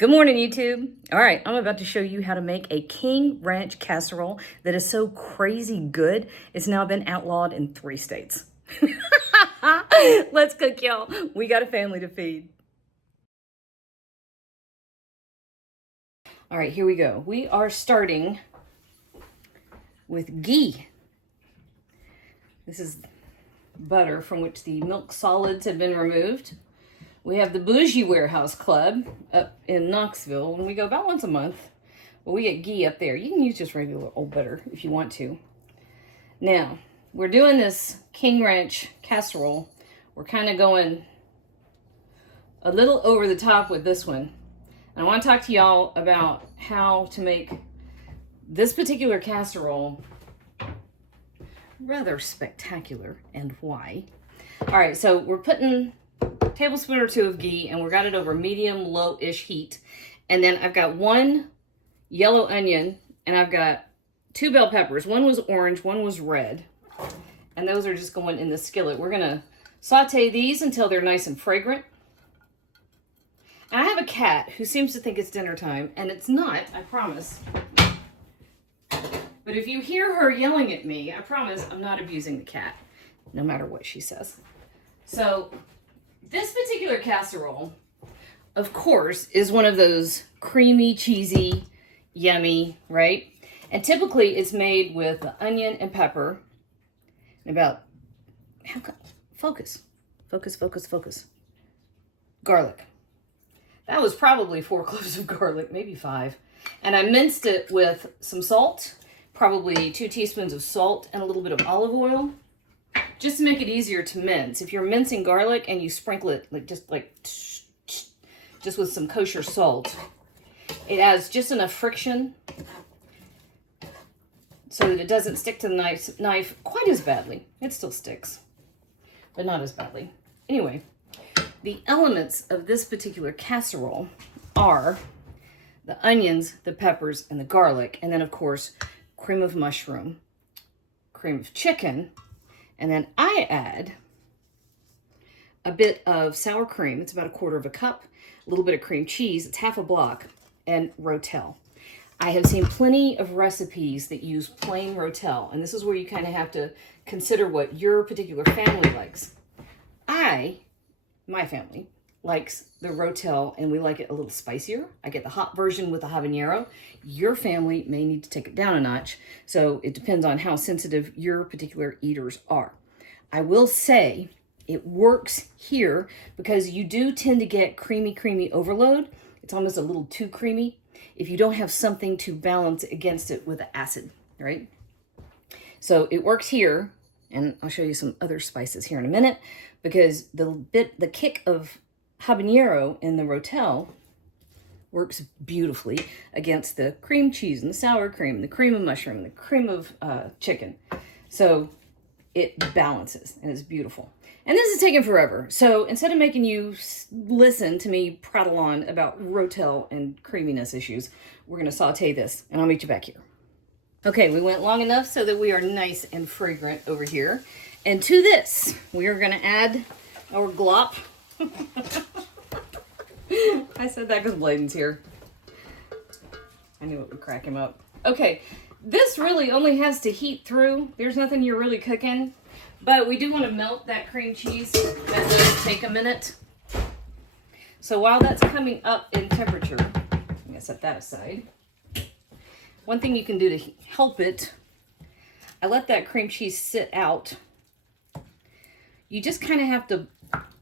Good morning, YouTube. All right, I'm about to show you how to make a King Ranch casserole that is so crazy good, it's now been outlawed in 3 states. Let's cook, y'all. We got a family to feed. All right, here we go. We are starting with ghee. This is butter from which the milk solids have been removed. We have the Bougie Warehouse Club up in Knoxville. When we go about once a month, well, we get ghee up there. You can use just regular old butter if you want to. Now, we're doing this King Ranch casserole. We're kind of going a little over the top with this one. And I want to talk to y'all about how to make this particular casserole rather spectacular and why. All right, so we're putting a tablespoon or 2 of ghee, and we've got it over medium low-ish heat. And then I've got 1 yellow onion, and I've got 2 bell peppers. One was orange, one was red, and those are just going in the skillet. We're gonna saute these until they're nice and fragrant. And I have a cat who seems to think it's dinner time, and it's not, I promise. But if you hear her yelling at me, I promise I'm not abusing the cat, no matter what she says. So this particular casserole, of course, is one of those creamy, cheesy, yummy, right? And typically it's made with the onion and pepper and about, focus, garlic. That was probably 4 cloves of garlic, maybe 5. And I minced it with some salt, probably 2 teaspoons of salt and a little bit of olive oil, just to make it easier to mince. If you're mincing garlic and you sprinkle it just with some kosher salt, it adds just enough friction so that it doesn't stick to the knife quite as badly. It still sticks, but not as badly. Anyway, the elements of this particular casserole are the onions, the peppers, and the garlic, and then of course, cream of mushroom, cream of chicken, and then I add a bit of sour cream. It's about 1/4 cup, a little bit of cream cheese, it's 1/2 block, and rotel. I have seen plenty of recipes that use plain rotel, and this is where you kind of have to consider what your particular family likes. My family likes the rotel, and we like it a little spicier. I get the hot version with the habanero. Your family may need to take it down a notch, so it depends on how sensitive your particular eaters are. I will say it works here because you do tend to get creamy overload. It's almost a little too creamy if you don't have something to balance against it with the acid, right? So it works here, and I'll show you some other spices here in a minute, because the kick of habanero in the rotel works beautifully against the cream cheese and the sour cream and the cream of mushroom and the cream of chicken. So it balances and it's beautiful. And this is taking forever. So instead of making you listen to me prattle on about rotel and creaminess issues, we're going to saute this, and I'll meet you back here. Okay, we went long enough so that we are nice and fragrant over here. And to this, we are going to add our glop. I said that because Bladen's here. I knew it would crack him up. Okay, this really only has to heat through. There's nothing you're really cooking. But we do want to melt that cream cheese. That does take a minute. So while that's coming up in temperature, I'm going to set that aside. One thing you can do to help it, I let that cream cheese sit out. You just kind of have to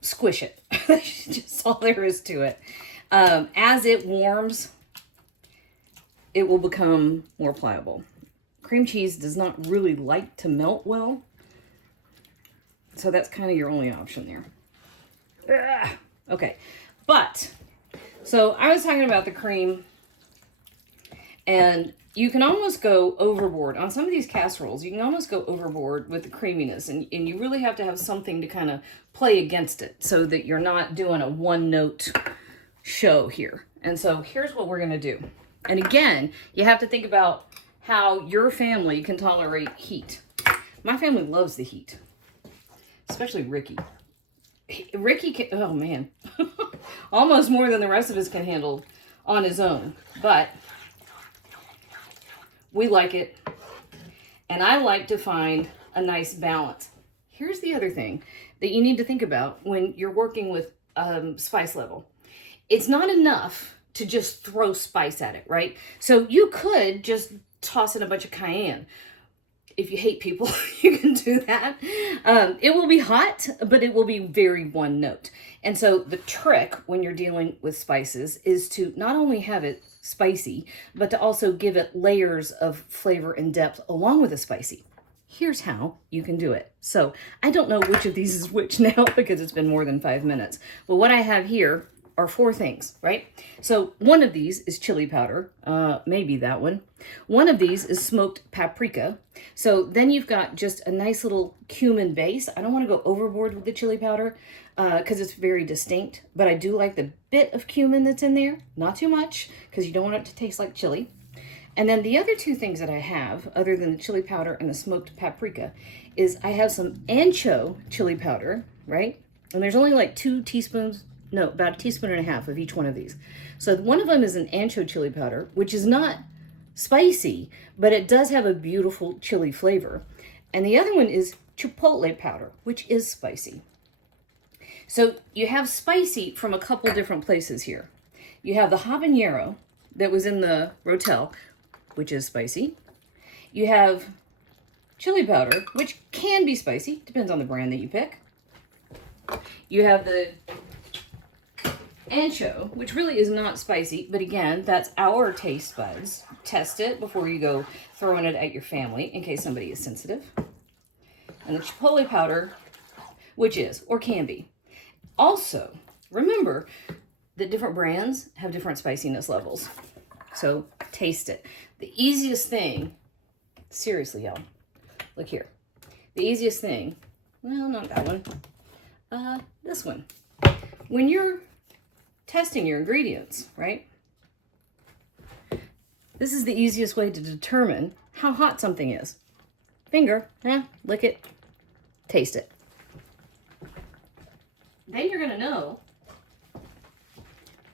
squish it. That's just all there is to it. As it warms, it will become more pliable. Cream cheese does not really like to melt well, so that's kind of your only option there. Ugh. Okay, but, so I was talking about the cream, and you can almost go overboard. On some of these casseroles, you can almost go overboard with the creaminess, and you really have to have something to kind of play against it so that you're not doing a one-note show here. And so here's what we're going to do. And again, you have to think about how your family can tolerate heat. My family loves the heat, especially Ricky. Ricky can, oh man, almost more than the rest of us can handle on his own, but we like it. And I like to find a nice balance. Here's the other thing that you need to think about when you're working with spice level. It's not enough to just throw spice at it, right? So you could just toss in a bunch of cayenne. If you hate people, you can do that. It will be hot, but it will be very one note. And so the trick when you're dealing with spices is to not only have it spicy, but to also give it layers of flavor and depth along with the spicy. Here's how you can do it. So I don't know which of these is which now because it's been more than 5 minutes. But what I have here are 4 things, right? So one of these is chili powder, maybe that one. One of these is smoked paprika. So then you've got just a nice little cumin base. I don't want to go overboard with the chili powder because it's very distinct, but I do like the bit of cumin that's in there. Not too much because you don't want it to taste like chili. And then the other 2 things that I have, other than the chili powder and the smoked paprika, is I have some ancho chili powder, right? And there's only like 2 teaspoons, no, about 1.5 teaspoons of each one of these. So one of them is an ancho chili powder, which is not spicy, but it does have a beautiful chili flavor. And the other one is chipotle powder, which is spicy. So you have spicy from a couple different places here. You have the habanero that was in the rotel, which is spicy. You have chili powder, which can be spicy, depends on the brand that you pick. You have the ancho, which really is not spicy, but again, that's our taste buds. Test it before you go throwing it at your family in case somebody is sensitive. And the chipotle powder, which is, or can be. Also, remember that different brands have different spiciness levels. So taste it. The easiest thing, seriously, y'all, look here. The easiest thing, well, not that one, this one. When you're testing your ingredients, right? This is the easiest way to determine how hot something is. Finger, lick it, taste it. Then you're gonna know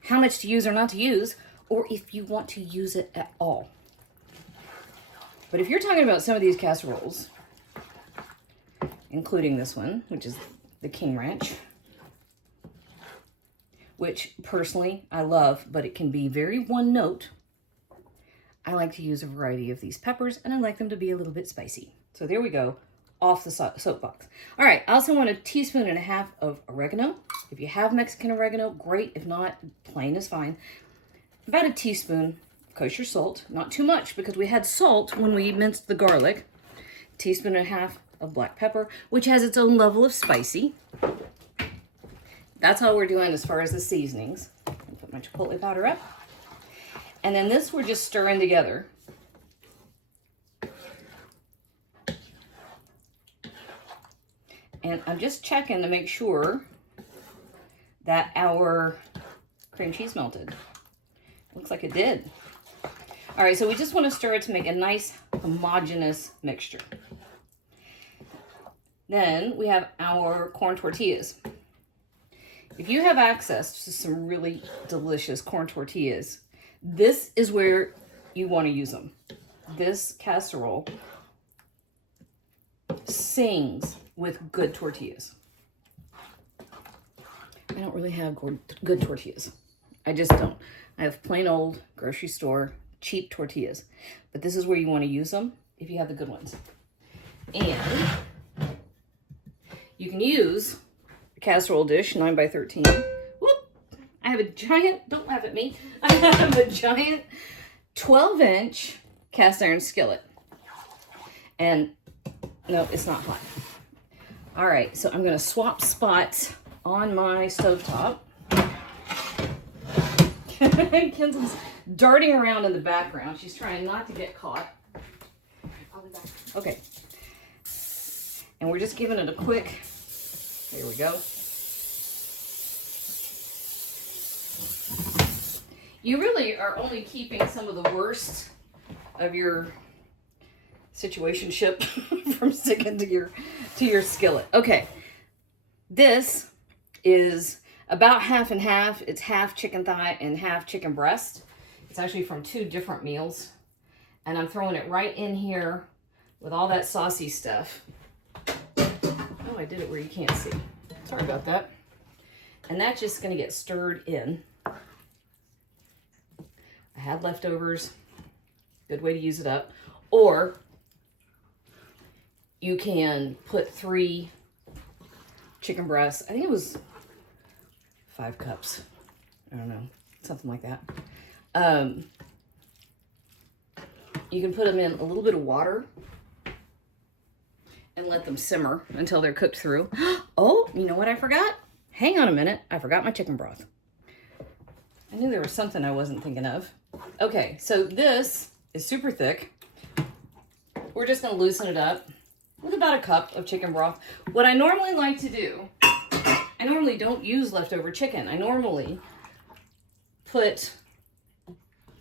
how much to use or not to use, or if you want to use it at all. But if you're talking about some of these casseroles, including this one, which is the King Ranch, which personally I love, but it can be very one note. I like to use a variety of these peppers, and I like them to be a little bit spicy. So there we go, off the soapbox. All right, I also want 1.5 teaspoons of oregano. If you have Mexican oregano, great. If not, plain is fine. About 1 teaspoon kosher salt, not too much because we had salt when we minced the garlic. 1.5 teaspoons of black pepper, which has its own level of spicy. That's all we're doing as far as the seasonings. I'll put my chipotle powder up. And then this we're just stirring together. And I'm just checking to make sure that our cream cheese melted. Looks like it did. All right, so we just want to stir it to make a nice homogeneous mixture. Then we have our corn tortillas. If you have access to some really delicious corn tortillas, this is where you want to use them. This casserole sings with good tortillas. I don't really have good tortillas. I just don't. I have plain old grocery store cheap tortillas. But this is where you want to use them if you have the good ones. And you can use a casserole dish, 9 by 13. Whoop! I have a giant, don't laugh at me, I have a giant 12-inch cast iron skillet. And no, it's not hot. All right, so I'm going to swap spots on my stovetop. Kinsley's darting around in the background. She's trying not to get caught. I'll be back. Okay. And we're just giving it a quick, there we go. You really are only keeping some of the worst of your situationship from sticking to your skillet. Okay. This is about half and half. It's half chicken thigh and half chicken breast. It's actually from 2 different meals. And I'm throwing it right in here with all that saucy stuff. Oh, I did it where you can't see. Sorry about that. And that's just gonna get stirred in. I had leftovers. Good way to use it up. Or you can put 3 chicken breasts. I think it was 5 cups. I don't know, something like that. You can put them in a little bit of water and let them simmer until they're cooked through. Oh, you know what I forgot? Hang on a minute. I forgot my chicken broth. I knew there was something I wasn't thinking of. Okay, so this is super thick. We're just gonna loosen it up with about a cup of chicken broth. What I normally like to do, I normally don't use leftover chicken. I normally put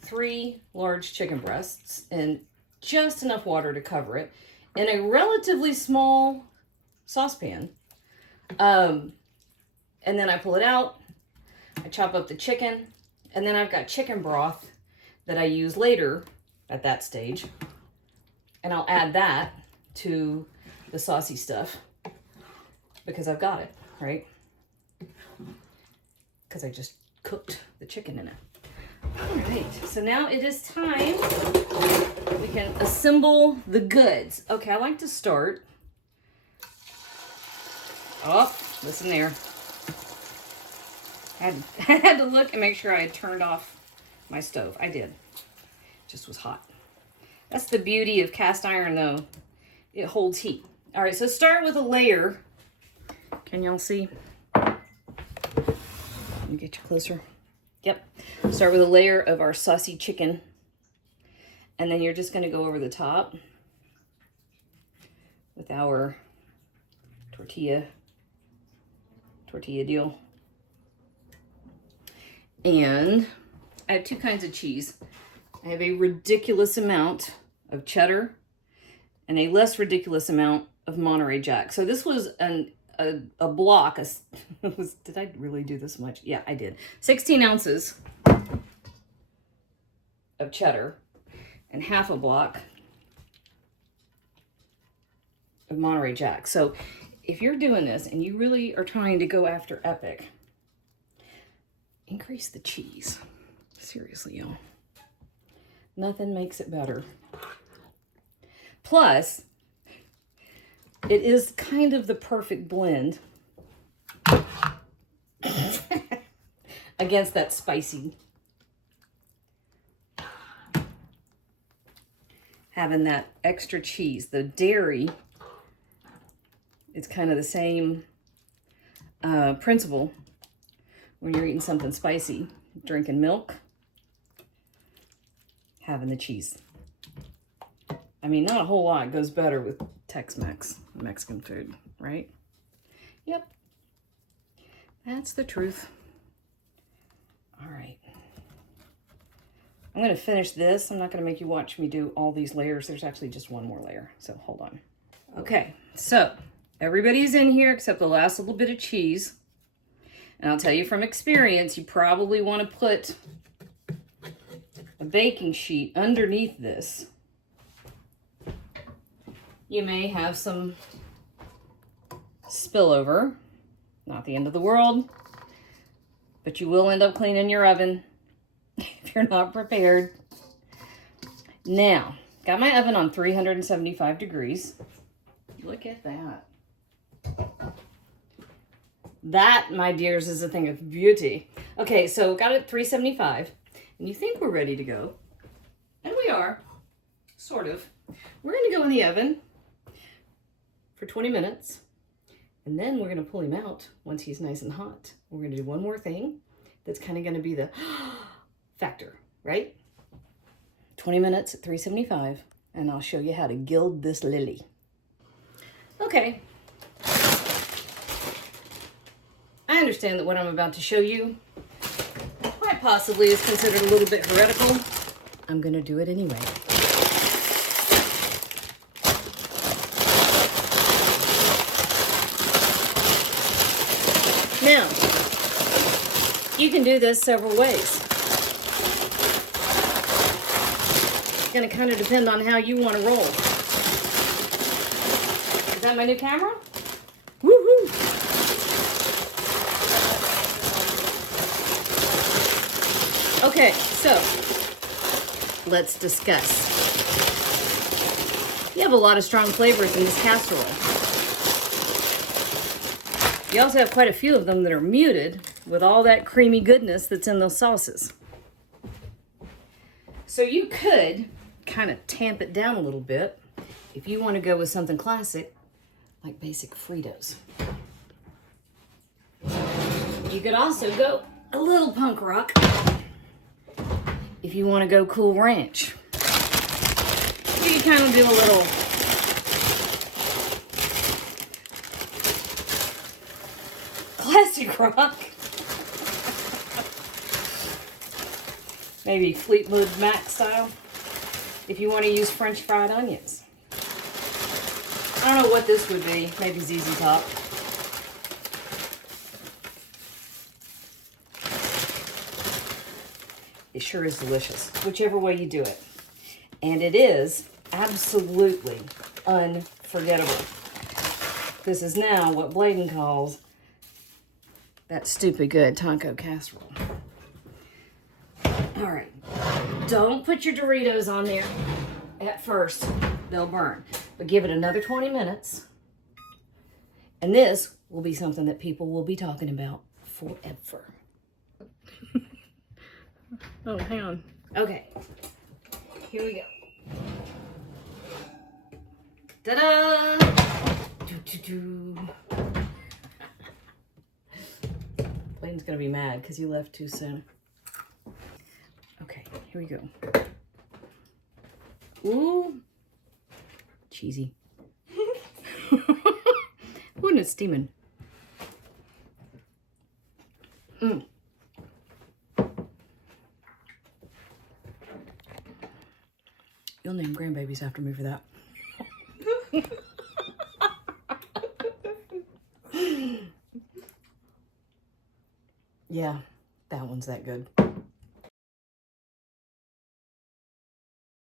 3 large chicken breasts in just enough water to cover it in a relatively small saucepan. And then I pull it out, I chop up the chicken, and then I've got chicken broth that I use later at that stage. And I'll add that to the saucy stuff because I've got it, right? Because I just cooked the chicken in it. All right, so now it is time. We can assemble the goods. Okay, I like to start. Oh, listen there. I had to look and make sure I had turned off my stove. I did. It just was hot. That's the beauty of cast iron, though. It holds heat. All right, so start with a layer. Can y'all see? Let me get you closer. Yep. Start with a layer of our saucy chicken. And then you're just going to go over the top with our tortilla deal. And I have 2 kinds of cheese. I have a ridiculous amount of cheddar and a less ridiculous amount of Monterey Jack. So this was a block. Did I really do this much? Yeah, I did. 16 ounces of cheddar and half a block of Monterey Jack. So if you're doing this and you really are trying to go after epic, increase the cheese. Seriously, y'all. Nothing makes it better. Plus, it is kind of the perfect blend against that spicy. Having that extra cheese. The dairy, it's kind of the same principle when you're eating something spicy. Drinking milk, having the cheese. I mean, not a whole lot goes better with Tex-Mex, Mexican food, right? Yep. That's the truth. All right. I'm going to finish this. I'm not going to make you watch me do all these layers. There's actually just one more layer, so hold on. Okay, so everybody's in here except the last little bit of cheese. And I'll tell you from experience, you probably want to put a baking sheet underneath this. You may have some spillover. Not the end of the world, but you will end up cleaning your oven if you're not prepared. Now, got my oven on 375 degrees. Look at that. That, my dears, is a thing of beauty. Okay, so got it at 375, and you think we're ready to go. And we are, sort of. We're going to go in the oven for 20 minutes, and then we're going to pull him out once he's nice and hot. We're going to do one more thing that's kind of going to be the factor, right? 20 minutes at 375, and I'll show you how to gild this lily. Okay. I understand that what I'm about to show you quite possibly is considered a little bit heretical. I'm going to do it anyway. Now, You can do this several ways. It's going to kind of depend on how you want to roll. Is that my new camera? Woohoo! Okay, so let's discuss. You have a lot of strong flavors in this casserole. You also have quite a few of them that are muted with all that creamy goodness that's in those sauces. So you could kind of tamp it down a little bit if you want to go with something classic like basic Fritos. You could also go a little punk rock if you want to go Cool Ranch. You can kind of do a little classic rock. Maybe Fleetwood Mac style. If you want to use French fried onions. I don't know what this would be. Maybe ZZ Top. It sure is delicious, whichever way you do it. And it is absolutely unforgettable. This is now what Bladen calls that stupid good taco casserole. All right, don't put your Doritos on there at first. They'll burn. But give it another 20 minutes. And this will be something that people will be talking about forever. Oh, hang on. Okay, here we go. Ta-da! Doo-doo-doo. Bladen's gonna be mad because you left too soon. Okay, here we go. Ooh, cheesy. Wouldn't it steaming? Mm. You'll name grandbabies after me for that. Yeah, that one's that good.